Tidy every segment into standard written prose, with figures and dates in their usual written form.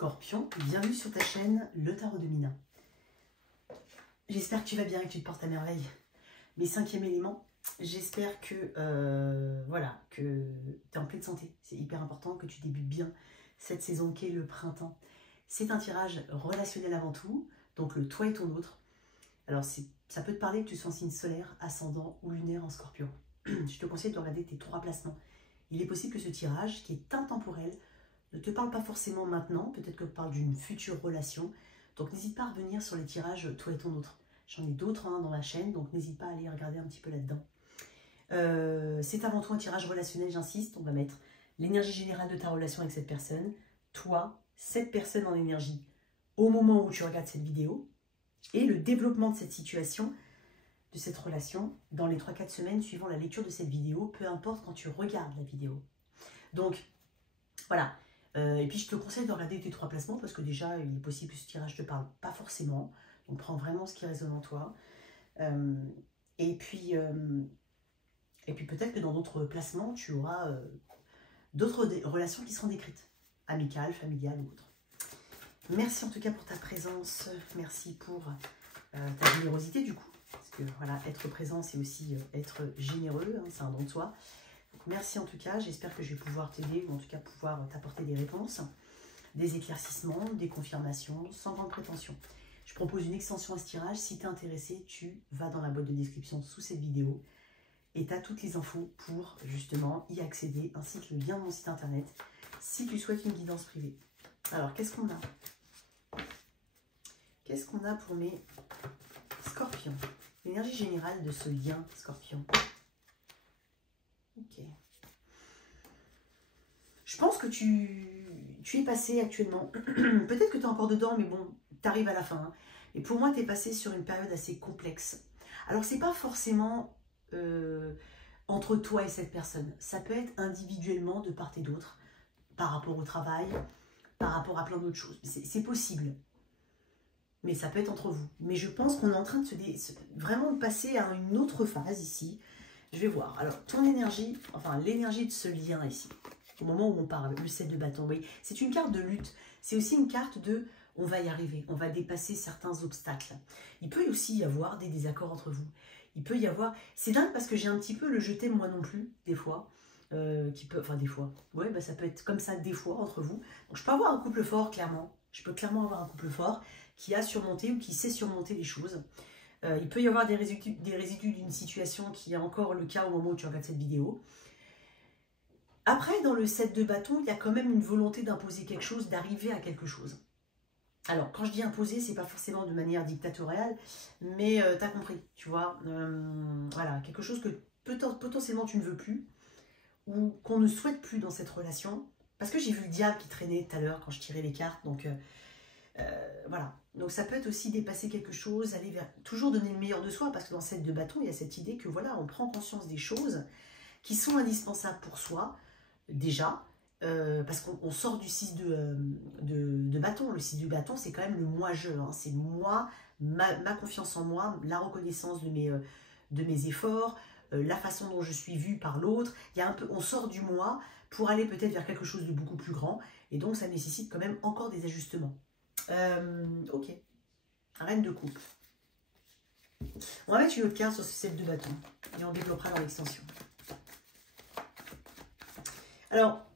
Scorpion, bienvenue sur ta chaîne Le Tarot de Mina. J'espère que tu vas bien et que tu te portes à merveille. Mes 5e éléments, j'espère que voilà, que tu es en pleine santé. C'est hyper important que tu débutes bien cette saison qu'est le printemps. C'est un tirage relationnel avant tout, donc le toi et ton autre. Alors ça peut te parler que tu sois en signe solaire, ascendant ou lunaire en Scorpion. Je te conseille de regarder tes 3 placements. Il est possible que ce tirage, qui est intemporel, ne te parle pas forcément maintenant, peut-être que parle d'une future relation. Donc n'hésite pas à revenir sur les tirages toi et ton autre. J'en ai d'autres dans ma chaîne, donc n'hésite pas à aller regarder un petit peu là-dedans. C'est avant tout un tirage relationnel, j'insiste. On va mettre l'énergie générale de ta relation avec cette personne, toi, cette personne en énergie, au moment où tu regardes cette vidéo, et le développement de cette situation, de cette relation, dans les 3-4 semaines suivant la lecture de cette vidéo, peu importe quand tu regardes la vidéo. Donc, voilà. Et puis, je te conseille de regarder tes 3 placements, parce que déjà, il est possible que ce tirage ne te parle pas forcément. Donc, prends vraiment ce qui résonne en toi. Et puis peut-être que dans d'autres placements, tu auras d'autres relations qui seront décrites, amicales, familiales ou autres. Merci en tout cas pour ta présence. Merci pour ta générosité du coup. Parce que voilà, être présent, c'est aussi être généreux, hein, c'est un don de soi. Donc, merci en tout cas, j'espère que je vais pouvoir t'aider, ou en tout cas pouvoir t'apporter des réponses, des éclaircissements, des confirmations, sans grande prétention. Je propose une extension à ce tirage. Si tu es intéressé, tu vas dans la boîte de description sous cette vidéo et tu as toutes les infos pour justement y accéder, ainsi que le lien de mon site internet si tu souhaites une guidance privée. Alors, qu'est-ce qu'on a? Qu'est-ce qu'on a pour mes scorpions? L'énergie générale de ce lien scorpion. Ok. Je pense que tu es passé actuellement. Peut-être que tu es encore dedans, mais bon, tu arrives à la fin. Hein. Et pour moi, tu es passé sur une période assez complexe. Alors, c'est pas forcément entre toi et cette personne. Ça peut être individuellement de part et d'autre, par rapport au travail, par rapport à plein d'autres choses. C'est possible. Mais ça peut être entre vous. Mais je pense qu'on est en train de vraiment passer à une autre phase ici. Je vais voir. Alors, ton énergie, enfin l'énergie de ce lien ici, au moment où on parle, le 7 de bâton, oui, c'est une carte de lutte. C'est aussi une carte de on va y arriver, on va dépasser certains obstacles. Il peut aussi y avoir des désaccords entre vous. Il peut y avoir... C'est dingue parce que j'ai un petit peu le je t'aime moi non plus, des fois. Enfin, des fois. Ouais, bah, ça peut être comme ça des fois entre vous. Donc, je peux avoir un couple fort, clairement. Je peux clairement avoir un couple fort qui a surmonté ou qui sait surmonter les choses. Il peut y avoir des résidus d'une situation qui est encore le cas au moment où tu regardes cette vidéo. Après, dans le 7 de bâton, il y a quand même une volonté d'imposer quelque chose, d'arriver à quelque chose. Alors, quand je dis imposer, c'est pas forcément de manière dictatoriale, mais tu as compris, tu vois. Voilà, quelque chose que potentiellement tu ne veux plus, ou qu'on ne souhaite plus dans cette relation. Parce que j'ai vu le diable qui traînait tout à l'heure quand je tirais les cartes, donc voilà. Donc ça peut être aussi dépasser quelque chose, aller vers... Toujours donner le meilleur de soi, parce que dans cette 7 de bâton, il y a cette idée que voilà, on prend conscience des choses qui sont indispensables pour soi, déjà, parce qu'on sort du 6 de bâton. Le 6 de bâton, c'est quand même le moi-je, hein. C'est moi, ma confiance en moi, la reconnaissance de mes efforts, la façon dont je suis vue par l'autre. Il y a un peu, on sort du moi pour aller peut-être vers quelque chose de beaucoup plus grand, et donc ça nécessite quand même encore des ajustements. Ok, reine de coupe. On va mettre une autre carte sur ce 7 de bâton, et on développera dans l'extension. Alors,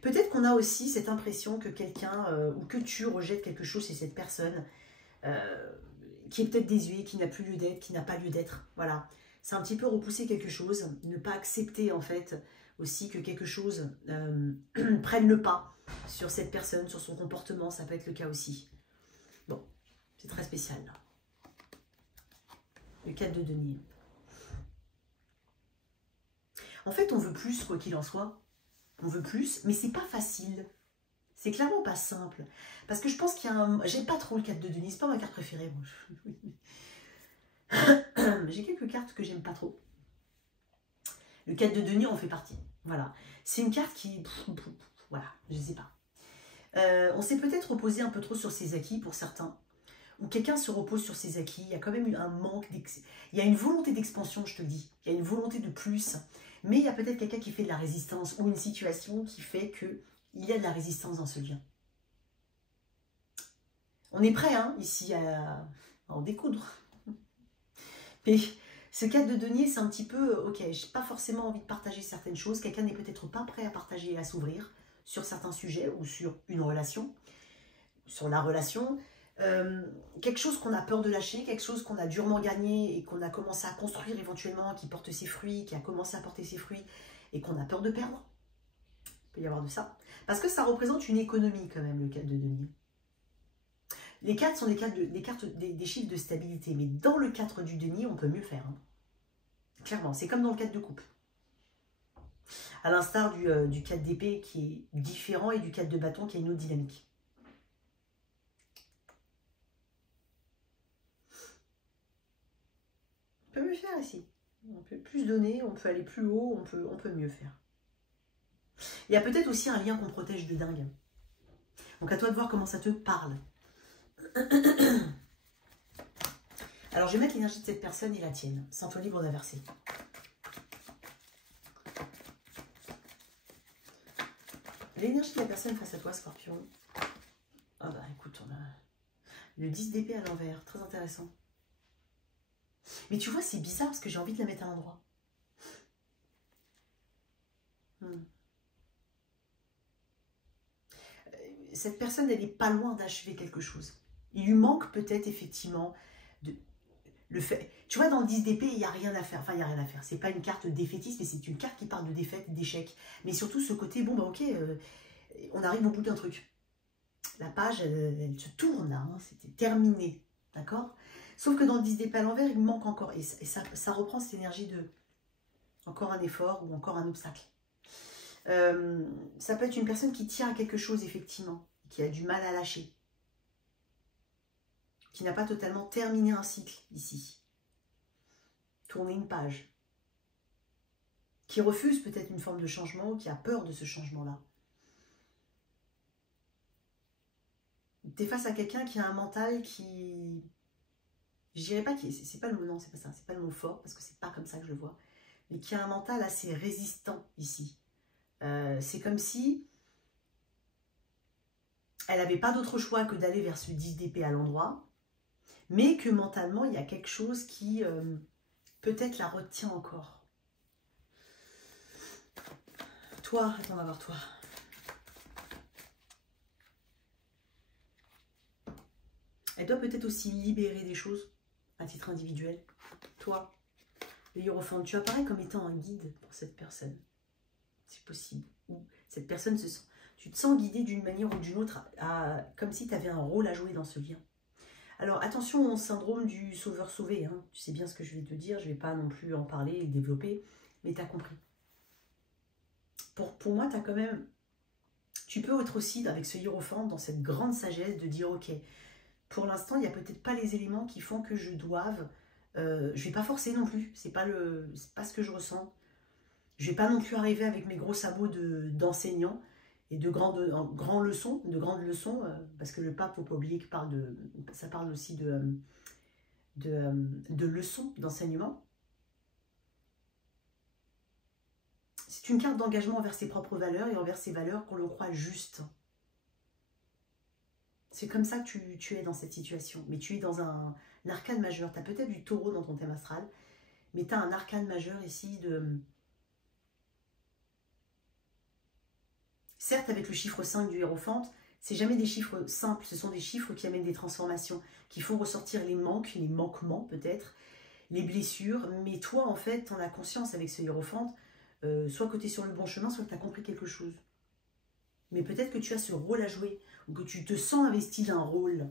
peut-être qu'on a aussi cette impression que quelqu'un, ou que tu rejettes quelque chose chez cette personne, qui est peut-être désuet, qui n'a plus lieu d'être, qui n'a pas lieu d'être. Voilà, c'est un petit peu repousser quelque chose, ne pas accepter en fait aussi que quelque chose prenne le pas sur cette personne, sur son comportement, ça peut être le cas aussi. Bon, c'est très spécial là. Le 4 de denier. En fait, on veut plus, quoi qu'il en soit. On veut plus, mais c'est pas facile. C'est clairement pas simple. Parce que je pense qu'il y a un... J'aime pas trop le 4 de denier, c'est pas ma carte préférée. J'ai quelques cartes que j'aime pas trop. Le 4 de denier en fait partie. Voilà. C'est une carte qui... Voilà, je sais pas. On s'est peut-être reposé un peu trop sur ses acquis pour certains. Ou quelqu'un se repose sur ses acquis. Il y a quand même un manque... Il y a une volonté d'expansion, je te le dis. Il y a une volonté de plus. Mais il y a peut-être quelqu'un qui fait de la résistance ou une situation qui fait que il y a de la résistance dans ce lien. On est prêt, hein, ici, à en découdre. Mais ce cadre de denier, c'est un petit peu, ok, j'ai pas forcément envie de partager certaines choses. Quelqu'un n'est peut-être pas prêt à partager et à s'ouvrir sur certains sujets ou sur une relation, sur la relation. Quelque chose qu'on a peur de lâcher, quelque chose qu'on a durement gagné et qu'on a commencé à construire éventuellement, qui porte ses fruits, qui a commencé à porter ses fruits et qu'on a peur de perdre. Il peut y avoir de ça. Parce que ça représente une économie quand même, le cadre de denier. Les cartes sont des chiffres de stabilité, mais dans le cadre du denier, on peut mieux faire. Hein. Clairement, c'est comme dans le cadre de couple. À l'instar du cadre d'épée qui est différent et du cadre de bâton qui a une autre dynamique. On peut mieux faire ici. On peut plus donner, on peut aller plus haut, on peut mieux faire. Il y a peut-être aussi un lien qu'on protège de dingue. Donc à toi de voir comment ça te parle. Alors je vais mettre l'énergie de cette personne et la tienne. Sens-toi libre d'inverser. L'énergie de la personne face à toi, Scorpion. Ah bah écoute, on a le 10 d'épée à l'envers. Très intéressant. Mais tu vois, c'est bizarre parce que j'ai envie de la mettre à l'endroit. Cette personne, elle n'est pas loin d'achever quelque chose. Il lui manque peut-être effectivement le fait. Tu vois, dans le 10 d'épée, il n'y a rien à faire. Enfin, il n'y a rien à faire. C'est pas une carte défaitiste, mais c'est une carte qui parle de défaite, d'échec. Mais surtout ce côté, bon, bah ok, on arrive au bout d'un truc. La page, elle se tourne là, hein, c'était terminé. D'accord? Sauf que dans le 10 d'épée à l'envers, il manque encore. Et ça reprend cette énergie de encore un effort ou encore un obstacle. Ça peut être une personne qui tient à quelque chose, effectivement, qui a du mal à lâcher. Qui n'a pas totalement terminé un cycle ici. Tourner une page. Qui refuse peut-être une forme de changement ou qui a peur de ce changement-là. Tu es face à quelqu'un qui a un mental qui... Je dirais pas qui... C'est pas le mot, non, c'est pas ça. C'est pas le mot fort, parce que c'est pas comme ça que je le vois. Mais qui a un mental assez résistant ici. C'est comme si elle n'avait pas d'autre choix que d'aller vers ce 10 d'épée à l'endroit, mais que mentalement, il y a quelque chose qui peut-être la retient encore. Toi, attends, on va voir toi. Elle doit peut-être aussi libérer des choses à titre individuel. Toi, le hiérophante, tu apparais comme étant un guide pour cette personne. C'est possible. Ou cette personne se sent... Tu te sens guidé d'une manière ou d'une autre, comme si tu avais un rôle à jouer dans ce lien. Alors attention au syndrome du sauveur-sauvé. Hein. Tu sais bien ce que je vais te dire. Je ne vais pas non plus en parler et le développer. Mais tu as compris. Pour moi, tu as quand même... Tu peux être aussi avec ce hiérophante dans cette grande sagesse de dire ok, pour l'instant, il n'y a peut-être pas les éléments qui font que je doive... je ne vais pas forcer non plus. C'est pas ce que je ressens. Je ne vais pas non plus arriver avec mes gros sabots d'enseignant et de grandes leçons, parce que le pape, il ne faut pas oublier que ça parle aussi de leçons d'enseignement. C'est une carte d'engagement envers ses propres valeurs et envers ses valeurs qu'on le croit justes. C'est comme ça que tu es dans cette situation. Mais tu es dans un arcane majeur. Tu as peut-être du taureau dans ton thème astral, mais tu as un arcane majeur ici de... Certes, avec le chiffre 5 du hiérophante, c'est jamais des chiffres simples, ce sont des chiffres qui amènent des transformations, qui font ressortir les manques, les manquements peut-être, les blessures, mais toi en fait, tu en as conscience avec ce hiérophante, soit que tu es sur le bon chemin, soit que tu as compris quelque chose. Mais peut-être que tu as ce rôle à jouer, ou que tu te sens investi d'un rôle.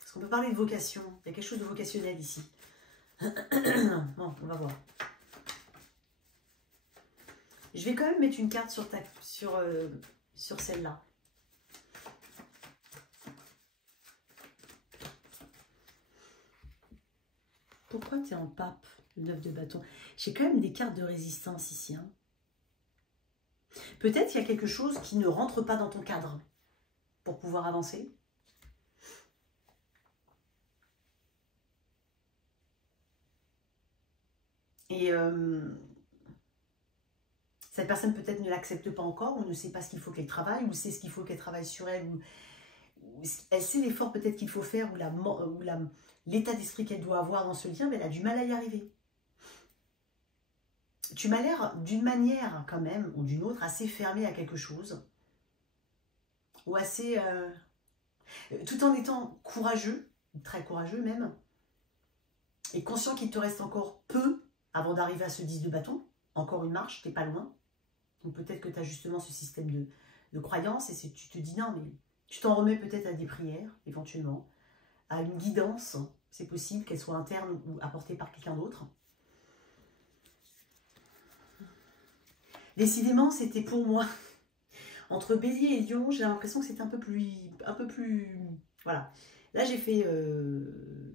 Parce qu'on peut parler de vocation, il y a quelque chose de vocationnel ici. Bon, on va voir. Je vais quand même mettre une carte sur celle-là. Pourquoi tu es en pape, le 9 de bâton? J'ai quand même des cartes de résistance ici. Hein. Peut-être il y a quelque chose qui ne rentre pas dans ton cadre pour pouvoir avancer. Et Cette personne peut-être ne l'accepte pas encore, ou ne sait pas ce qu'il faut qu'elle travaille, ou sait ce qu'il faut qu'elle travaille sur elle, ou elle sait l'effort peut-être qu'il faut faire, ou l'état d'esprit qu'elle doit avoir dans ce lien, mais elle a du mal à y arriver. Tu m'as l'air d'une manière quand même, ou d'une autre, assez fermée à quelque chose, ou assez... tout en étant courageux, très courageux même, et conscient qu'il te reste encore peu avant d'arriver à ce 10 de bâton, encore une marche, t'es pas loin. Donc peut-être que tu as justement ce système de croyance, et tu te dis non, mais tu t'en remets peut-être à des prières, éventuellement, à une guidance, c'est possible, qu'elle soit interne ou apportée par quelqu'un d'autre. Décidément, c'était pour moi. Entre Bélier et Lion, j'ai l'impression que c'était un peu plus... Voilà. Là, j'ai fait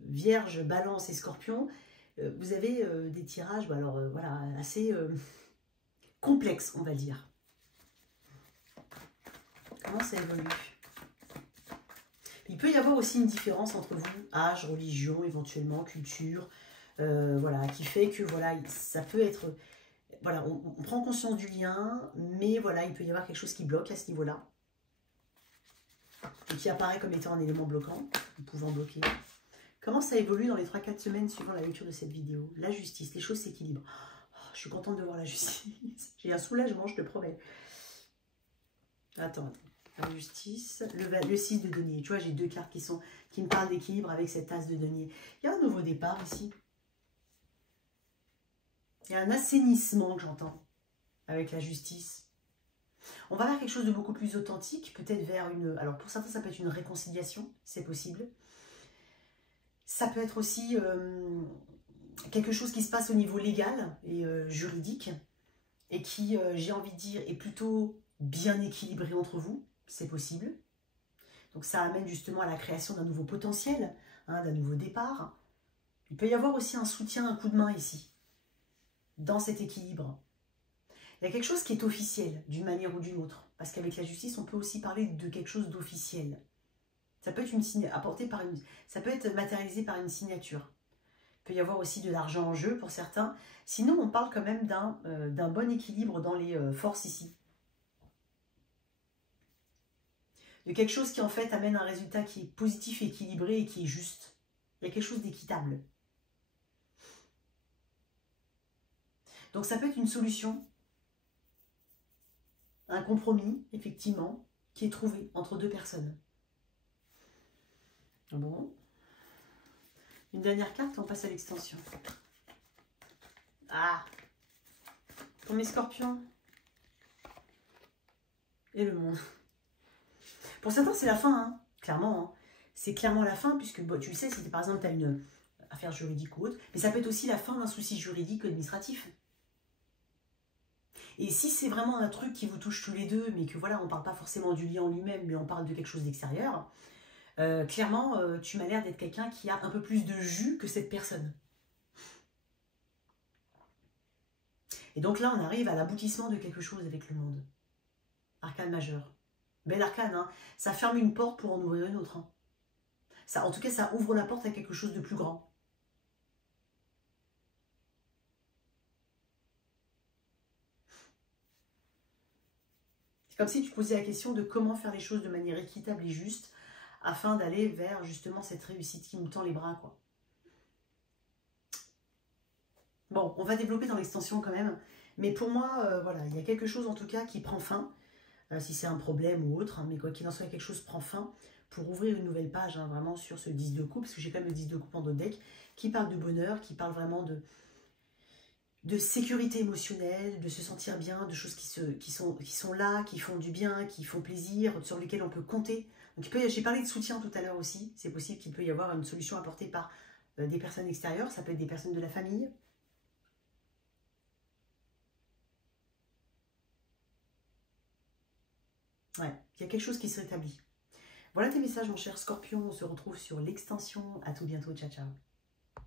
Vierge, Balance et Scorpion. Vous avez des tirages, alors voilà, assez complexes, on va dire. Comment ça évolue? Il peut y avoir aussi une différence entre vous, âge, religion, éventuellement, culture, voilà, qui fait que voilà, ça peut être... Voilà, on prend conscience du lien, mais voilà, il peut y avoir quelque chose qui bloque à ce niveau-là. Et qui apparaît comme étant un élément bloquant, pouvant bloquer. Comment ça évolue dans les 3-4 semaines suivant la lecture de cette vidéo? La justice, les choses s'équilibrent. Oh, je suis contente de voir la justice. J'ai un soulagement, je te promets. Attends. La justice, le 6 de denier. Tu vois, j'ai deux cartes qui me parlent d'équilibre avec cette as de denier. Il y a un nouveau départ ici. Il y a un assainissement que j'entends avec la justice. On va vers quelque chose de beaucoup plus authentique, peut-être vers une... Alors pour certains, ça peut être une réconciliation, c'est possible. Ça peut être aussi quelque chose qui se passe au niveau légal et juridique et qui, j'ai envie de dire, est plutôt bien équilibré entre vous, c'est possible. Donc ça amène justement à la création d'un nouveau potentiel, hein, d'un nouveau départ. Il peut y avoir aussi un soutien, un coup de main ici, dans cet équilibre. Il y a quelque chose qui est officiel, d'une manière ou d'une autre. Parce qu'avec la justice, on peut aussi parler de quelque chose d'officiel. Ça peut être ça peut être matérialisé par une signature. Il peut y avoir aussi de l'argent en jeu pour certains. Sinon, on parle quand même d'un bon équilibre dans les forces ici. De quelque chose qui en fait amène un résultat qui est positif, équilibré et qui est juste. Il y a quelque chose d'équitable. Donc ça peut être une solution, un compromis, effectivement, qui est trouvé entre deux personnes. Bon. Une dernière carte, on passe à l'extension. Ah! Pour mes scorpions. Et le monde. Pour certains, c'est la fin, hein, clairement. Hein. C'est clairement la fin, puisque bon, tu le sais, si par exemple tu as une affaire juridique ou autre, mais ça peut être aussi la fin d'un souci juridique ou administratif. Et si c'est vraiment un truc qui vous touche tous les deux, mais que voilà, on ne parle pas forcément du lien en lui-même, mais on parle de quelque chose d'extérieur, clairement, tu m'as l'air d'être quelqu'un qui a un peu plus de jus que cette personne. Et donc là, on arrive à l'aboutissement de quelque chose avec le monde. Arcane majeur. Bel arcane, hein. Ça ferme une porte pour en ouvrir une autre. Hein. Ça, en tout cas, ça ouvre la porte à quelque chose de plus grand. C'est comme si tu posais la question de comment faire les choses de manière équitable et juste afin d'aller vers justement cette réussite qui nous tend les bras, quoi. Bon, on va développer dans l'extension quand même. Mais pour moi, voilà, il y a quelque chose en tout cas qui prend fin. Si c'est un problème ou autre, hein, mais quoi qu'il en soit, quelque chose prend fin pour ouvrir une nouvelle page, hein, vraiment sur ce 10 de coupe, parce que j'ai quand même le 10 de coupe en d'autres decks, qui parle de bonheur, qui parle vraiment de sécurité émotionnelle, de se sentir bien, de choses qui sont là, qui font du bien, qui font plaisir, sur lesquelles on peut compter. Donc j'ai parlé de soutien tout à l'heure aussi, c'est possible qu'il peut y avoir une solution apportée par des personnes extérieures, ça peut être des personnes de la famille. Ouais, il y a quelque chose qui se rétablit. Voilà tes messages, mon cher Scorpion. On se retrouve sur l'extension. À tout bientôt. Ciao, ciao.